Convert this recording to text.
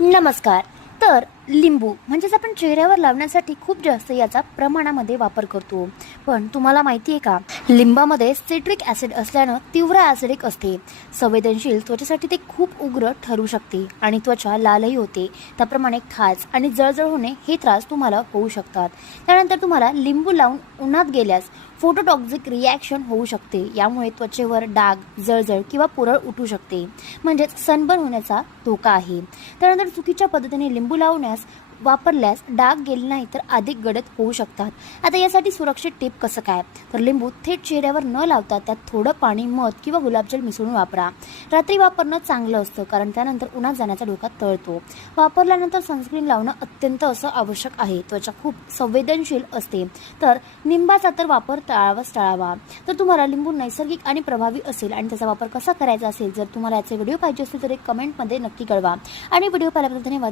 नमस्कार. तर लिंबू म्हणजेच आपण चेहऱ्यावर लावण्यासाठी खूप जास्त याचा प्रमाणामध्ये वापर करतो. पण तुम्हाला माहिती आहे का, लिंबामध्ये सिट्रिक ॲसिड असल्यानं तीव्र ॲसिडिक असते. संवेदनशील त्वचेसाठी ते खूप उग्र ठरू शकते आणि त्वचा लालही होते. त्याप्रमाणे खाज आणि जळजळ होणे हे त्रास तुम्हाला होऊ शकतात. त्यानंतर तुम्हाला लिंबू लावून उन्हात गेल्यास फोटोटॉक्सिक रिॲक्शन होऊ शकते. यामुळे त्वचेवर डाग, जळजळ किंवा पुरळ उठू शकते, म्हणजेच सनबर्न होण्याचा धोका आहे. त्यानंतर चुकीच्या पद्धतीने लिंबू वापरल्यास डाग गेले नाही तर अधिक गडद होऊ शकतात. आता यासाठी सुरक्षित टिप कसं काय, तर लिंबू थेट चेहऱ्यावर न लावता त्यात थोडं पाणी, मध किंवा गुलाबजल मिसळून वापरा. रात्री वापरणं चांगलं असतं, कारण त्यानंतर उन्हात जाण्याचा धोका टळतो. वापरल्यानंतर सनस्क्रीन लावणं अत्यंत आवश्यक आहे. त्वचा खूप संवेदनशील असते, तर लिंबाचा तर वापर टाळावा. तर तुम्हाला लिंबू नैसर्गिक आणि प्रभावी असेल आणि त्याचा वापर कसा करायचा असेल, जर तुम्हाला याचे व्हिडिओ पाहिजे असेल तर एक कमेंटमध्ये नक्की कळवा. आणि व्हिडिओ पाहिल्याबद्दल धन्यवाद.